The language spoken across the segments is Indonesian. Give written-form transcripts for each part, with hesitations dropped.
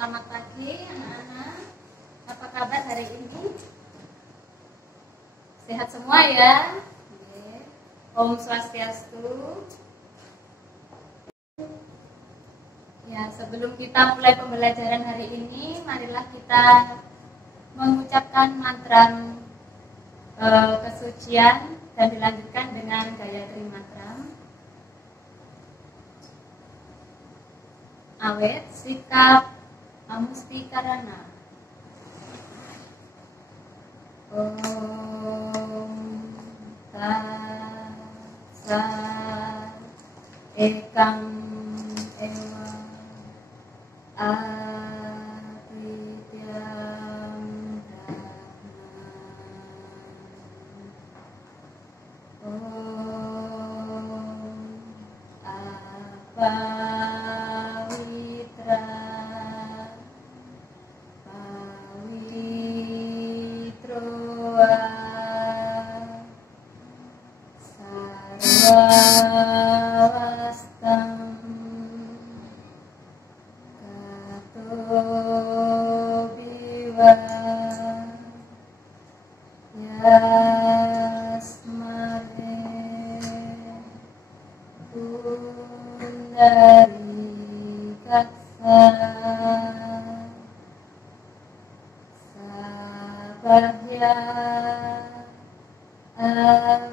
Selamat pagi anak-anak. Apa kabar hari ini? Sehat semua ya? Om Swastiastu. Ya, sebelum kita mulai pembelajaran hari ini, marilah kita mengucapkan mantra kesucian dan dilanjutkan dengan Gayatri Mantra. Awet sikap amusti karana. Om tassa ekam ewa avidyam brahman.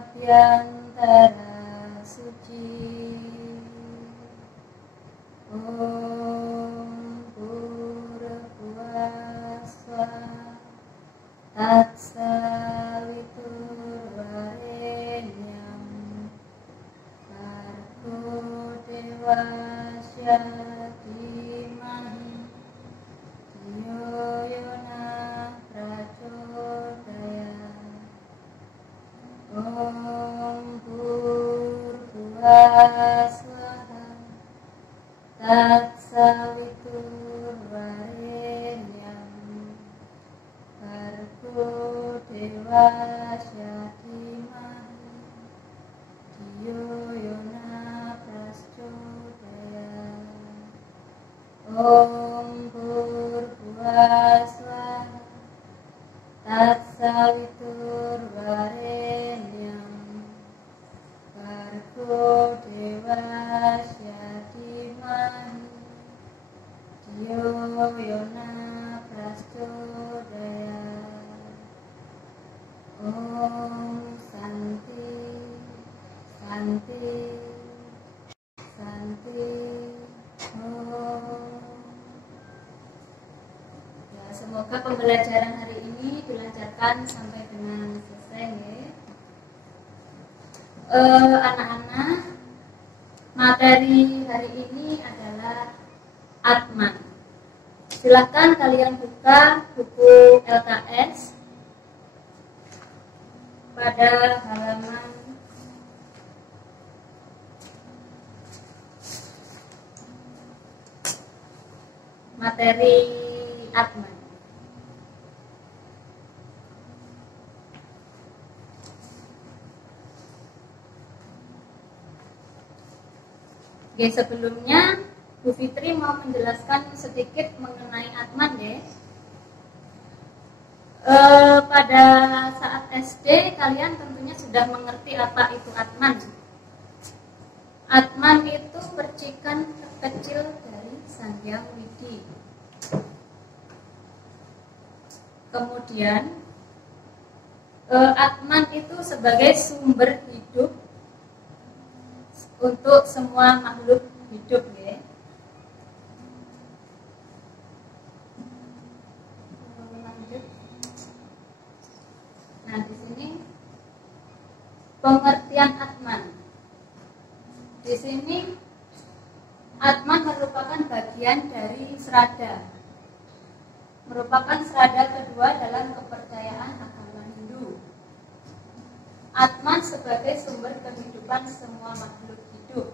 Abhyantara suci. Om Purvaswa Tatsaviturvarenyam Bhargo Devasya Dhimahi Dhiyo Yona Prachodayat. Om Purvaswa Tatsaviturvarenyam Bhargo Devasya Dhimahi Dhiyo Yona Prachodayat. Om Purvaswa Tatsaviturvarenyam Bhargo Devasya Dhimahi Dhiyo Yona Prachodayat. Om Santi Santi Santi. Ya, semoga pembelajaran hari ini dilancarkan sampai dengan selesai ya. Anak-anak, materi hari ini adalah Atman. Silakan kalian buka buku LKS pada halaman materi Atman. Oke, sebelumnya Bu Fitri mau menjelaskan sedikit mengenai Atman ya. Pada saat SD kalian tentunya sudah mengerti apa itu Atman. Atman itu percikan kecil dari Sang Hyang Widi. Kemudian Atman itu sebagai sumber hidup untuk semua makhluk hidup ya. Nah, di sini pengertian Atman. Di sini Atman merupakan bagian dari Srada. Merupakan Srada kedua dalam kepercayaan agama Hindu. Atman sebagai sumber kehidupan semua makhluk hidup.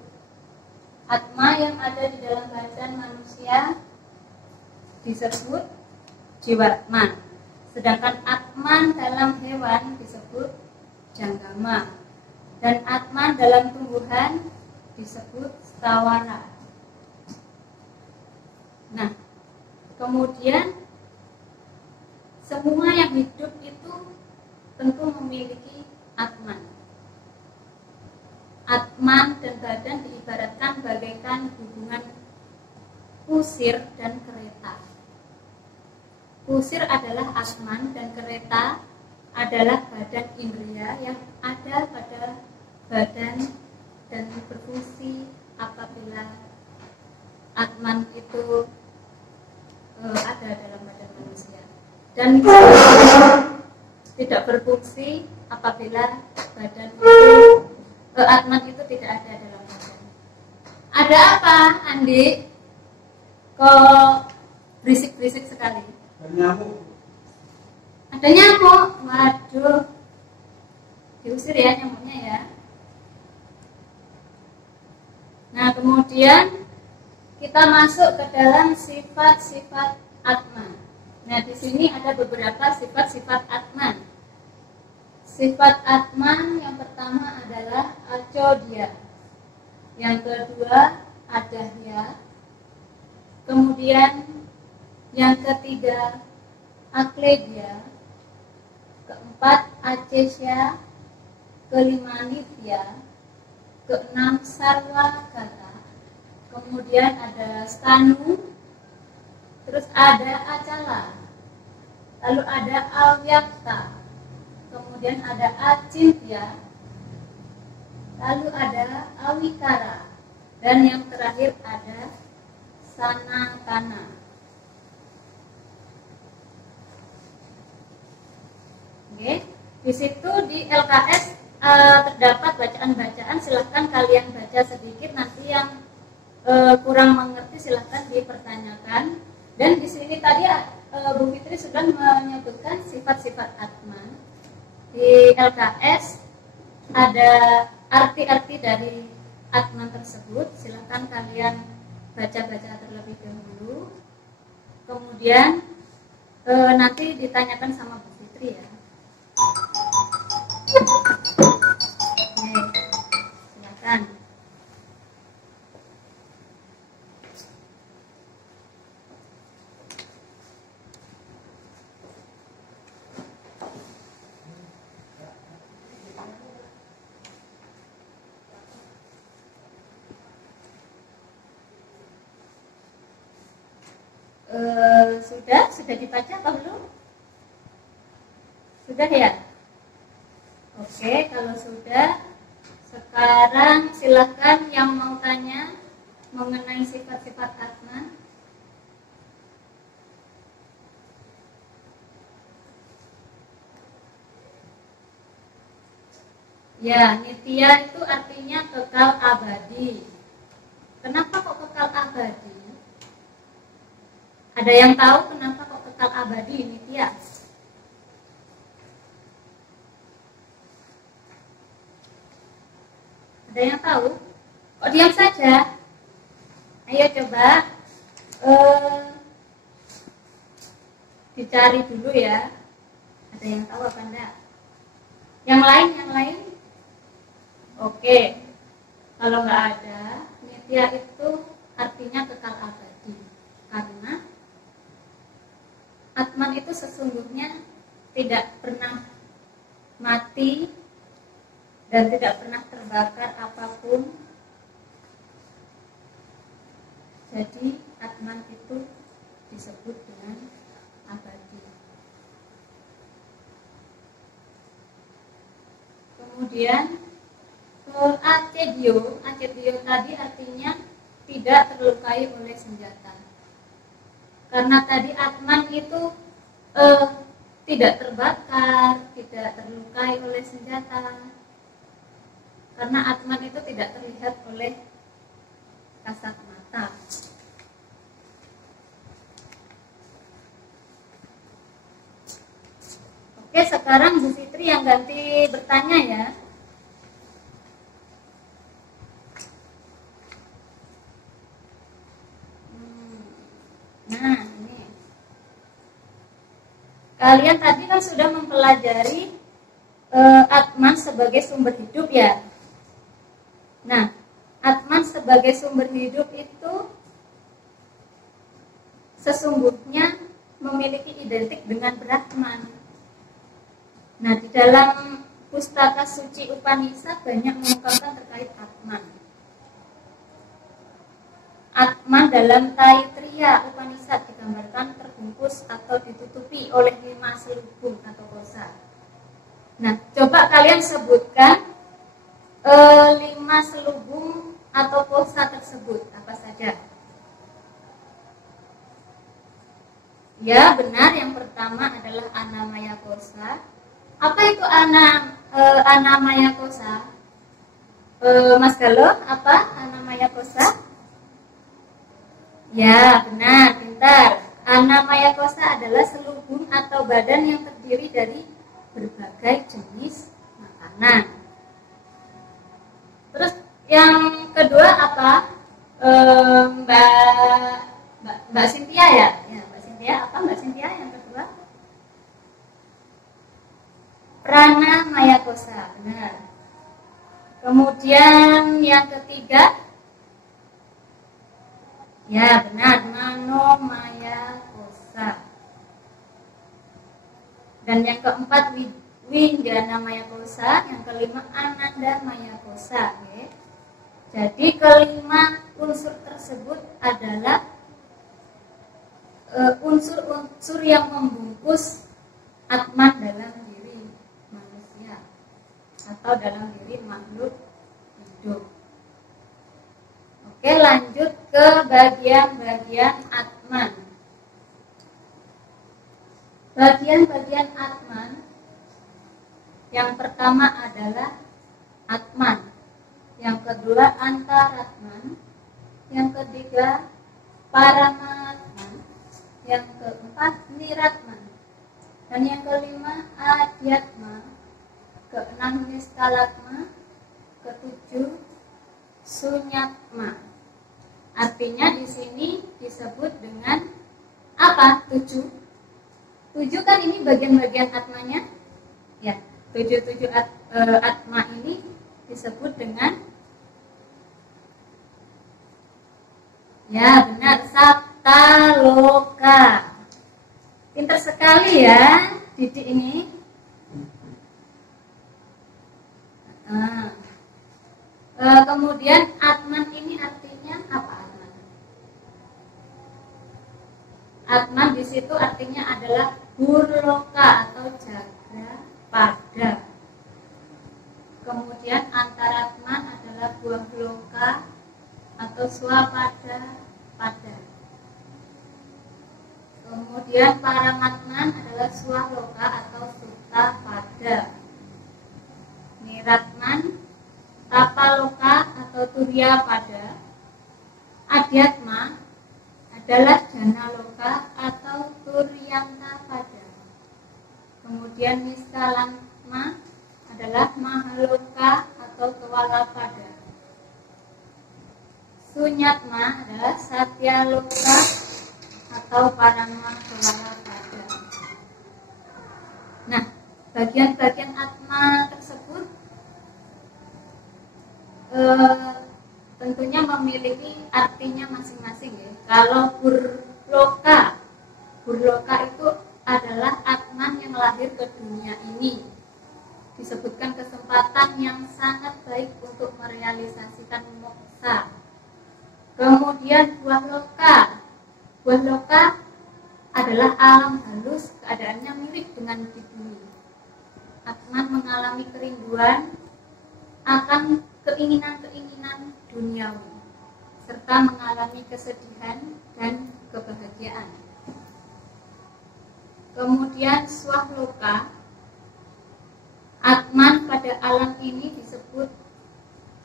Atma yang ada di dalam badan manusia disebut Jiwatman. Sedangkan Atman dalam hewan disebut Janggama. Dan Atman dalam tumbuhan disebut Stawara. Nah, Kemudian semua yang hidup itu tentu memiliki atman. Atman dan badan diibaratkan bagaikan hubungan kusir dan kereta. Kusir adalah atman dan kereta adalah badan indria yang ada pada badan dan berfungsi apabila atman itu ada dalam badan manusia, dan tidak berfungsi apabila badan itu atman itu tidak ada dalam badan. Ada apa, Andi? Kok berisik-berisik sekali? Ada nyamuk. Ada nyamuk? Waduh, diusir ya nyamuknya ya. Nah, kemudian kita masuk ke dalam sifat-sifat atman. Nah, di sini ada beberapa sifat-sifat atman. Sifat atman yang pertama adalah achodya. Yang kedua adahya. Kemudian yang ketiga akledya. Keempat acesya. Kelima nitya. Keenam sarwa kata. Kemudian ada stanu, terus ada acala, lalu ada awyakta, kemudian ada acintya, lalu ada awikara, dan yang terakhir ada sanatana. Oke, di situ di LKS terdapat bacaan-bacaan. Silahkan kalian baca sedikit, nanti yang kurang mengerti silahkan dipertanyakan. Dan di sini tadi Bu Fitri sudah menyebutkan sifat-sifat atman. Di LKS ada arti-arti dari atman tersebut. Silahkan kalian baca-baca terlebih dahulu. Kemudian nanti ditanyakan sama Bu Fitri ya. Oke, silakan. Sudah dibaca apa belum? Sudah ya? Oke, kalau sudah, sekarang silahkan yang mau tanya mengenai sifat-sifat atman. Ya, nitya itu artinya kekal abadi. Kenapa kok kekal abadi? Ada yang tahu kenapa kok kekal abadi nitya? Ada yang tahu? Kok diam saja? Ayo coba dicari dulu ya. Ada yang tahu apa enggak? Yang lain? Oke. Kalau nggak ada, nitya itu artinya kekal abadi. Karena atman itu sesungguhnya tidak pernah mati dan tidak pernah terbakar apapun. Jadi atman itu disebut dengan abadi. Kemudian acedyo tadi artinya tidak terlukai oleh senjata. Karena tadi atman itu tidak terbakar, tidak terlukai oleh senjata. Karena atman itu tidak terlihat oleh kasat mata. Oke, sekarang Bu Fitri yang ganti bertanya ya. Nah, ini. Kalian tadi kan sudah mempelajari atman sebagai sumber hidup ya. Nah, atman sebagai sumber hidup itu sesungguhnya memiliki identik dengan Brahman. Nah, di dalam Pustaka Suci Upanishad banyak mengungkapkan terkait Atman. Atman dalam Taittiriya Upanishad digambarkan terbungkus atau ditutupi oleh 5 selubung atau kosa. Nah, coba kalian sebutkan 5 selubung atau kosa tersebut, apa saja? Ya, benar, yang pertama adalah Annamaya Kosa. Apa itu Annamaya Kosa? Mas Galo, apa Annamaya Kosa? Ya, benar, pintar. Annamaya Kosa adalah selubung atau badan yang terdiri dari berbagai jenis makanan. Terus yang kedua apa? Mbak Cynthia ya? Ya, Mbak Cynthia, apa Mbak Cynthia yang kedua? Pranamaya Kosa, benar. Kemudian yang ketiga, ya benar, Manomaya Kosa. Dan yang keempat, Windyanamaya Kosa. Yang kelima, Anandamaya Kosa. Okay. Jadi kelima unsur tersebut adalah unsur-unsur yang membungkus Atman dalam diri manusia atau dalam diri makhluk hidup. Oke, lanjut ke bagian-bagian Atman. Bagian-bagian Atman, yang pertama adalah Atman, yang kedua Antaratman, yang ketiga Paramatman, yang keempat Niratman, dan yang kelima Adhyatma, keenam Niskalatma, ketujuh Sunyatma. Artinya di sini disebut dengan apa? 7 kan ini bagian-bagian atmanya. Ya, 7 atma ini disebut dengan, ya benar, Saptaloka. Pintar sekali ya Didik ini. Kemudian Atman ini artinya apa? Atman di situ artinya adalah Burloka atau jaga pada. Kemudian Antaratman adalah buah loka atau swapada pada. Kemudian Paramatman adalah swaloka atau sutta pada. Niratman Tapaloka atau turya pada. Adhyatma adalah Janaloka atau turyanta pada. Kemudian Niskalatma adalah Mahaloka atau Kewala pada. Sunyatma adalah Satyaloka atau Parama Kewala pada. Nah, bagian-bagian Atma tersebut tentunya memiliki artinya masing-masing ya. Kalau Burloka itu adalah Atman yang lahir ke dunia ini. Disebutkan kesempatan yang sangat baik untuk merealisasikan moksa. Kemudian buah loka adalah alam halus, keadaannya mirip dengan di bumi. Atman mengalami kerinduan akan keinginan-keinginan duniawi, serta mengalami kesedihan dan kebahagiaan. Kemudian swahloka, Atman pada alam ini disebut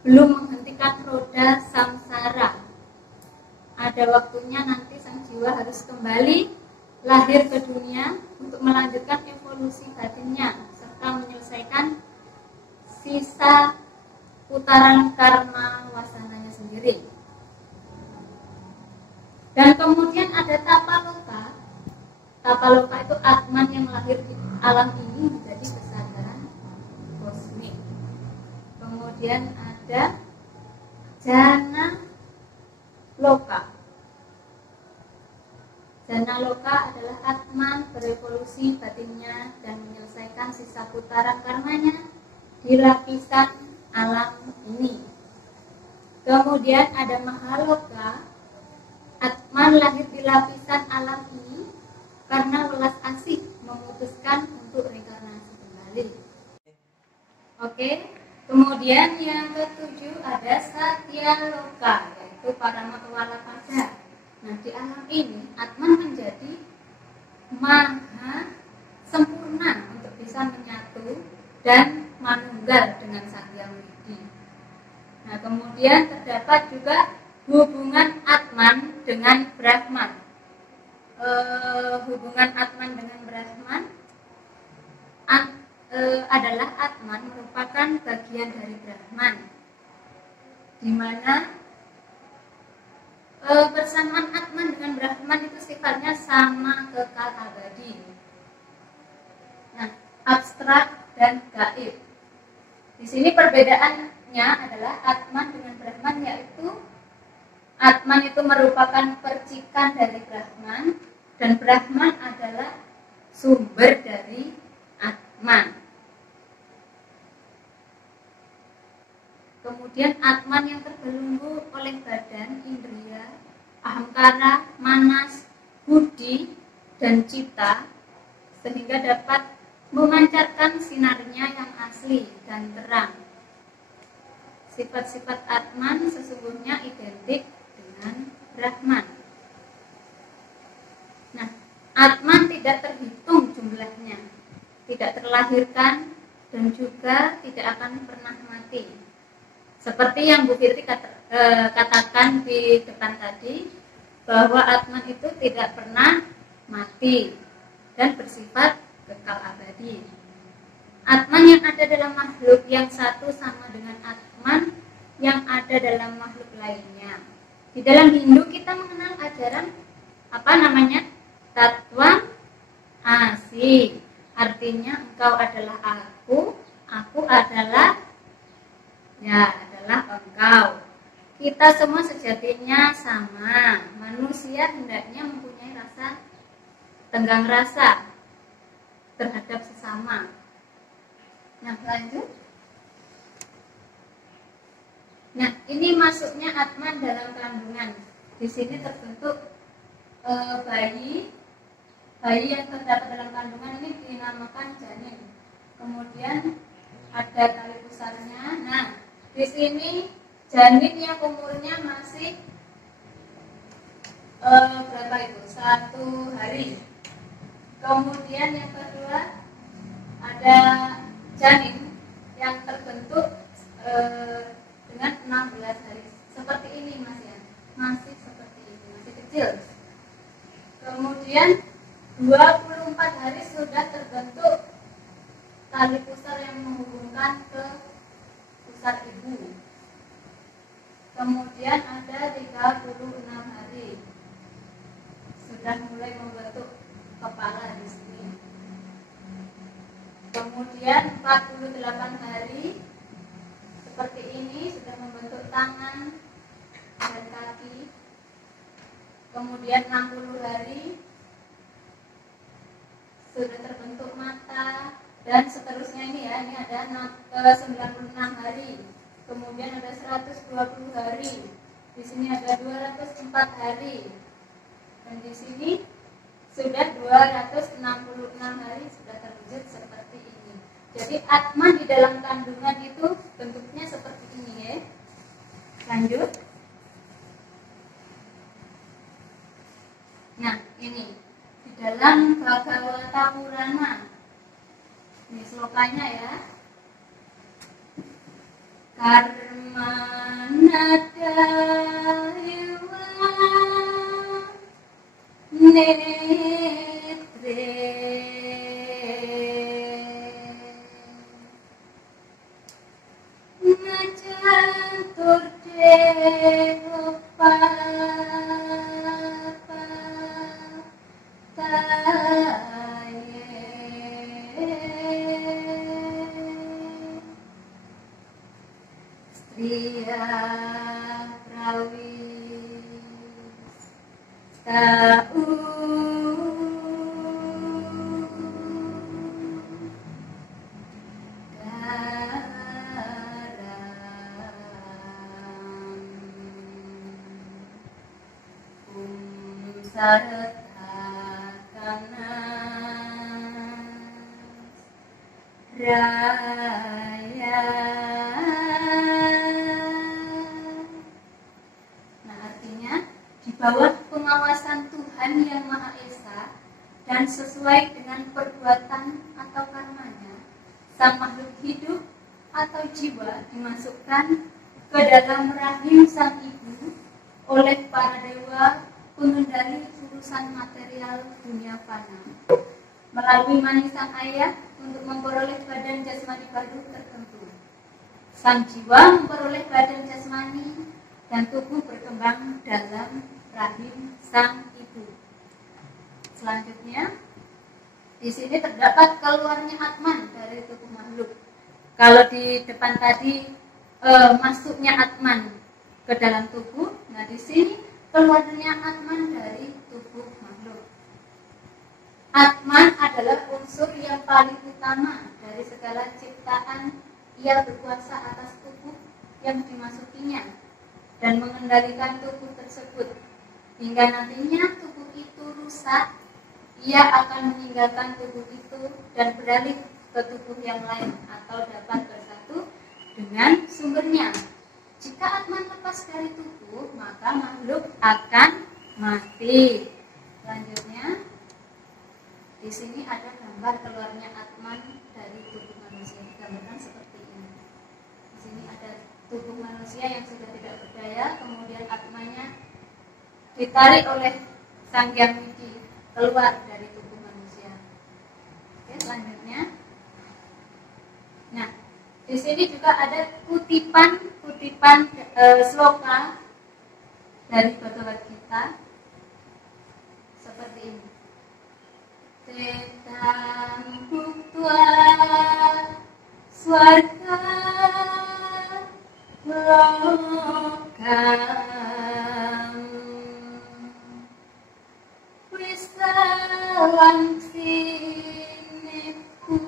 belum menghentikan roda samsara. Ada waktunya nanti sang jiwa harus kembali lahir ke dunia untuk melanjutkan evolusi batinnya serta menyelesaikan sisa putaran karma wasananya sendiri. Dan kemudian ada Tapaloka. Tapaloka itu Atman yang lahir di alam ini menjadi kesadaran kosmik. Kemudian ada Jana Loka. Janaloka adalah Atman berevolusi batinnya dan menyelesaikan sisa putaran karmanya di lapisan alam ini. Kemudian ada Mahaloka. Atman lahir di lapisan alam ini karena welas asih memutuskan untuk reinkarnasi kembali. Oke. Kemudian yang ketujuh ada Satyaloka, yaitu para Walapada. Nah, di alam ini Atman menjadi maha sempurna untuk bisa menyatu dan manunggal dengan Sang Hyang Widi. Nah, kemudian terdapat juga hubungan Atman dengan Brahman. Hubungan Atman dengan Brahman adalah Atman merupakan bagian dari Brahman, di mana persamaan Atman dengan Brahman itu sifatnya sama, kekal, abadi. Nah, abstrak dan gaib. Di sini perbedaannya adalah Atman dengan Brahman, yaitu Atman itu merupakan percikan dari Brahman dan Brahman adalah sumber dari Atman. Kemudian Atman yang terbelenggu oleh badan, indria, ahamkara, manas, budi, dan cita, sehingga dapat memancarkan sinarnya yang asli dan terang. Sifat-sifat Atman sesungguhnya identik dengan Brahman. Nah, Atman tidak terhitung jumlahnya, tidak terlahirkan, dan juga tidak akan pernah mati. Seperti yang Bu Firti katakan di depan tadi, bahwa Atman itu tidak pernah mati dan bersifat kekal abadi. Atman yang ada dalam makhluk yang satu sama dengan Atman yang ada dalam makhluk lainnya. Di dalam Hindu kita mengenal ajaran Tatwam Asi. Artinya engkau adalah aku adalah engkau. Kita semua sejatinya sama. Manusia hendaknya mempunyai rasa tenggang rasa terhadap sesama. Nah, lanjut. Nah, ini masuknya Atman dalam kandungan. Di sini terbentuk bayi yang terdapat dalam kandungan ini dinamakan janin. Kemudian ada tali pusarnya. Nah, di sini janin yang umurnya masih berapa itu? 1 hari. Kemudian yang kedua ada janin yang terbentuk dengan 16 hari. Seperti ini Mas ya. Masih seperti ini, masih kecil. Kemudian 24 hari sudah terbentuk tali pusar yang menghubungkan ke pusar ibu. Kemudian ada 36 hari sudah mulai membentuk kepala di sini. Kemudian 48 hari seperti ini sudah membentuk tangan dan kaki. Kemudian 60 hari sudah terbentuk mata. Dan seterusnya ini ya, ini ada 96 hari. Kemudian ada 120 hari. Di sini ada 204 hari. Dan di sini sudah 266 hari sudah terwujud seperti ini. Jadi Atman di dalam kandungan itu bentuknya seperti ini ya. Lanjut. Nah, ini di dalam Bhagavata Purana. Ini slokanya ya. Karmanadaewa netre nacatur dewa papa Striya prawis tau raya. Nah, artinya di bawah pengawasan Tuhan yang Maha Esa dan sesuai dengan perbuatan atau karmanya, sang makhluk hidup atau jiwa dimasukkan ke dalam rahim sang ibu oleh para dewa pengendali urusan material dunia fana melalui mani sang ayah untuk memperoleh badan jasmani baru tertentu. Sang jiwa memperoleh badan jasmani dan tubuh berkembang dalam rahim sang ibu. Selanjutnya, di sini terdapat keluarnya Atman dari tubuh makhluk. Kalau di depan tadi masuknya Atman ke dalam tubuh, nah di sini keluarnya Atman dari tubuh makhluk. Atman adalah unsur yang paling utama dari segala ciptaan. Ia berkuasa atas tubuh yang dimasukinya dan mengendalikan tubuh tersebut. Hingga nantinya tubuh itu rusak, ia akan meninggalkan tubuh itu dan beralih ke tubuh yang lain atau dapat bersatu dengan sumbernya. Jika Atman lepas dari tubuh, maka makhluk akan mati. Selanjutnya, di sini ada gambar keluarnya Atman dari tubuh manusia. Digambarkan seperti ini. Di sini ada tubuh manusia yang sudah tidak berdaya, kemudian Atmanya ditarik oleh Sang Hyang Widi keluar dari tubuh manusia. Oke, selanjutnya. Nah, di sini juga ada kutipan sloka dari Bhagavad Gita seperti ini. Tetam bhuktva swarga lokam wisawangsi neku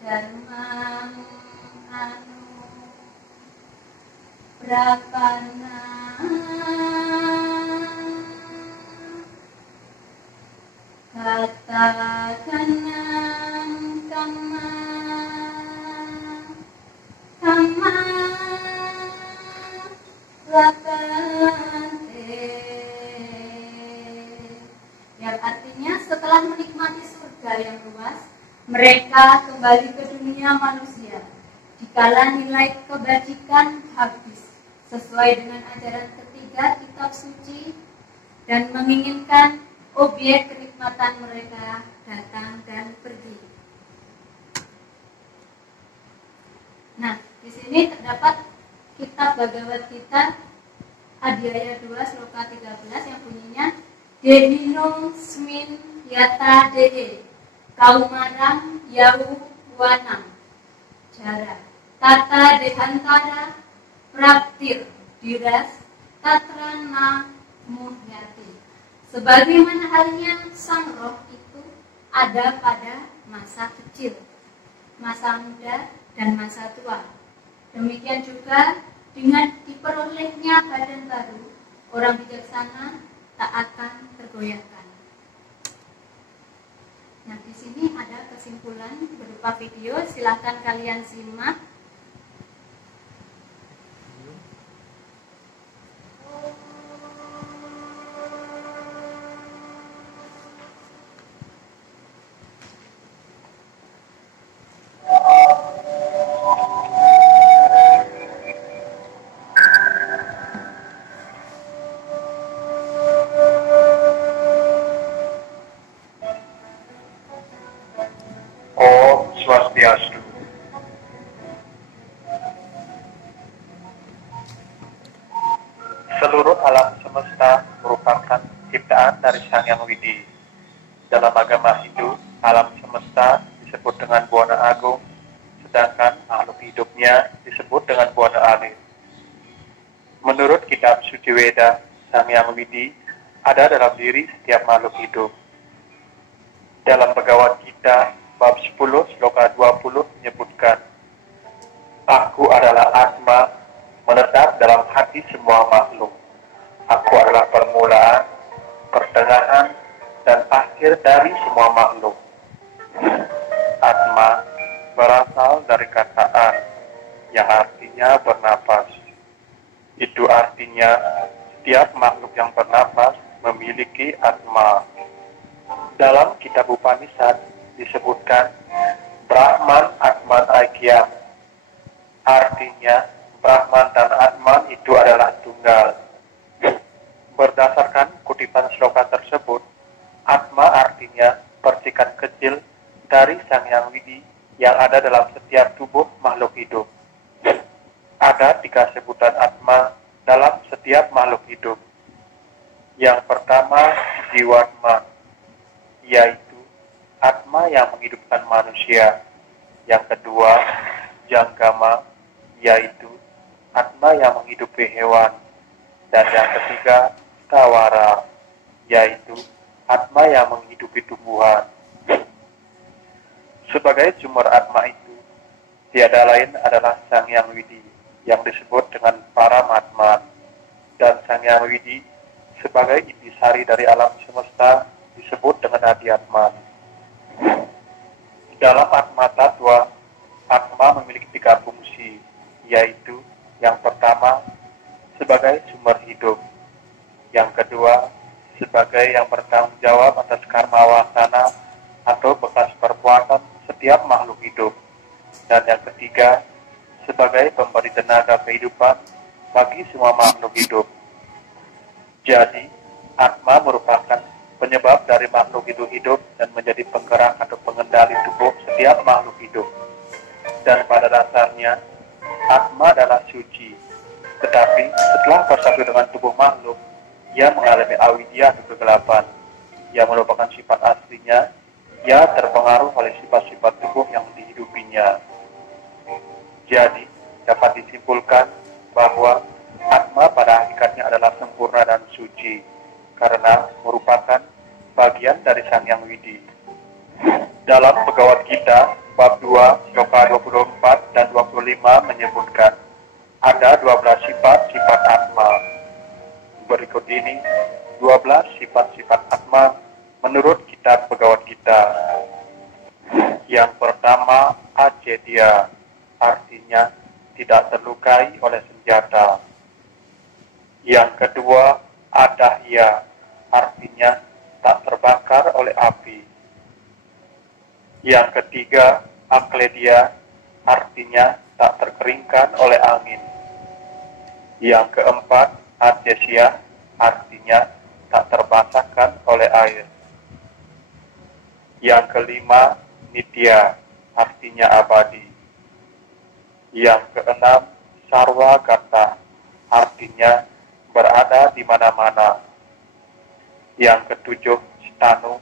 Dharmam anu prapana katakanang kama lakante, yang artinya setelah menikmati surga yang luas, mereka kembali ke dunia manusia dikala nilai kebajikan habis sesuai dengan ajaran ketiga kitab suci dan menginginkan objek kenikmatan mereka datang dan pergi. Nah, di sini terdapat kitab Bhagavad Gita Adhyaya 2 sloka 13 yang bunyinya Dehinung Smin Yata Dehe Kaumarang Yau Wanam Jara Tata Dehantara Praptir Diras Tatrana Muhyati. Sebagaimana halnya sang roh itu ada pada masa kecil, masa muda, dan masa tua. Demikian juga dengan diperolehnya badan baru, orang bijaksana tak akan tergoyahkan. Nah, di sini ada kesimpulan berupa video, silakan kalian simak. Swastiastu. Seluruh alam semesta merupakan ciptaan dari Sang Hyang Widi. Dalam agama Hindu, alam semesta Weda, Sang Yang Widi, ada dalam diri setiap makhluk hidup. Dalam Bhagavad Gita, bab 10, sloka 20 menyebutkan, Aku adalah Atma, menetap dalam hati semua makhluk. Aku adalah permulaan, pertengahan, dan akhir dari semua makhluk. Atma berasal dari kata an, yang artinya bernapas. Itu artinya setiap makhluk yang bernapas memiliki Atma. Dalam kitab Upanishad disebutkan Brahman Atman Aikyam. Artinya Brahman dan Atman itu adalah tunggal. Berdasarkan kutipan sloka tersebut, Atma artinya percikan kecil dari Sang Yang Widi yang ada dalam setiap tubuh makhluk hidup. Ada 3 sebutan Atma dalam setiap makhluk hidup. Yang pertama, Jiwatma, yaitu Atma yang menghidupkan manusia. Yang kedua, Janggama, yaitu Atma yang menghidupi hewan. Dan yang ketiga, Tawara, yaitu Atma yang menghidupi tumbuhan. Sebagai sumber Atma itu, tiada lain adalah Sang Yang Widi, yang disebut dengan Paramatman. Dan Sang Yang Widi sebagai intisari dari alam semesta disebut dengan Adiatman. Dalam Atma Tattva, Atma memiliki 3 fungsi, yaitu yang pertama sebagai sumber hidup, yang kedua sebagai yang bertanggung jawab atas karma wasana atau bekas perbuatan setiap makhluk hidup, dan yang ketiga sebagai pemberi tenaga kehidupan bagi semua makhluk hidup. Jadi, Atma merupakan penyebab dari makhluk itu hidup dan menjadi penggerak atau pengendali tubuh setiap makhluk hidup. Dan pada dasarnya, Atma adalah suci. Tetapi setelah bersatu dengan tubuh makhluk, ia mengalami avidya atau kegelapan. Ia merupakan sifat aslinya, ia terpengaruh oleh sifat-sifat tubuh yang dihidupinya. Jadi, dapat disimpulkan bahwa Atma pada hakikatnya adalah sempurna dan suci, karena merupakan bagian dari Sang Yang Widi. Dalam Bhagavad Gita, bab 2, sloka 24 dan 25 menyebutkan, ada 12 sifat-sifat Atma. Berikut ini 12 sifat-sifat Atma menurut kitab Bhagavad Gita. Yang pertama, Ajedya, artinya tidak terlukai oleh senjata. Yang kedua, Adahya, artinya tak terbakar oleh api. Yang ketiga, Akledia, artinya tak terkeringkan oleh angin. Yang keempat, Adesya, artinya tak terbasahkan oleh air. Yang kelima, Nitya, artinya abadi. Yang keenam, Sarwagata, artinya berada di mana-mana. Yang ketujuh, Stanu,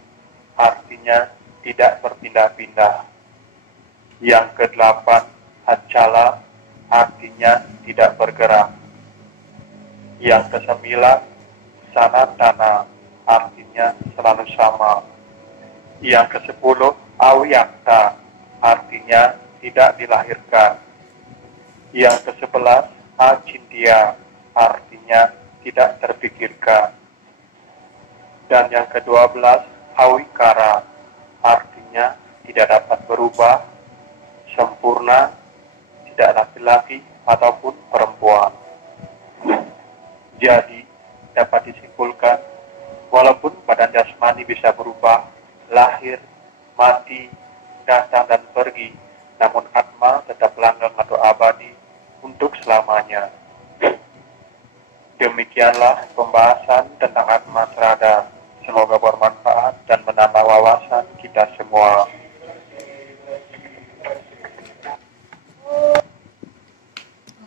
artinya tidak berpindah-pindah. Yang kedelapan, Acala, artinya tidak bergerak. Yang kesembilan, Sanatana, artinya selalu sama. Yang kesepuluh, Awyakta, artinya tidak dilahirkan. Yang kesebelas, Acintya, artinya tidak terpikirkan. Dan yang ke-12, Awikara, artinya tidak dapat berubah, sempurna, tidak laki-laki ataupun perempuan. Jadi, dapat disimpulkan, walaupun badan jasmani bisa berubah, lahir, mati, datang dan pergi, namun Atma tetap langgeng atau abadi untuk selamanya. Demikianlah pembahasan tentang Atma Serada. Semoga bermanfaat dan menambah wawasan kita semua.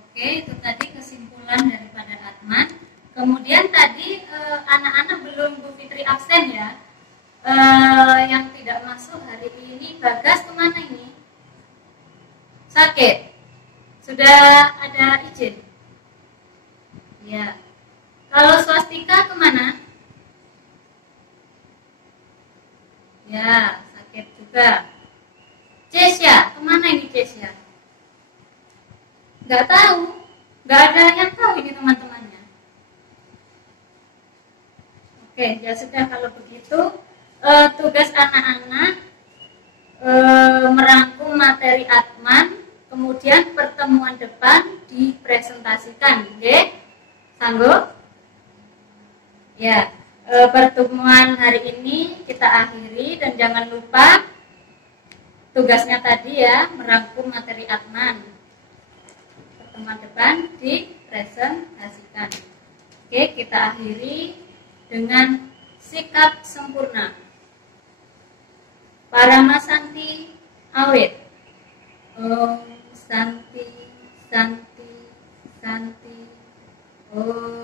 Oke, itu tadi kesimpulan daripada Atman. Kemudian tadi anak-anak belum Bu Fitri absen ya. Yang tidak masuk hari ini, Bagas kemana ini? Sakit? Sudah ada izin? Ya. Kalau swastika kemana? Ya, sakit juga. Cesya, kemana ini Cesya? Nggak tahu, nggak ada yang tahu ini teman-temannya. Oke, ya sudah kalau begitu tugas anak-anak merangkum materi Atman, kemudian pertemuan depan dipresentasikan, oke? Sanggup? Ya, pertemuan hari ini kita akhiri dan jangan lupa tugasnya tadi ya, merangkum materi Atman. Pertemuan depan dipresentasikan. Oke, kita akhiri dengan sikap sempurna. Paramasanti awet. Om Santi Santi Santi. Om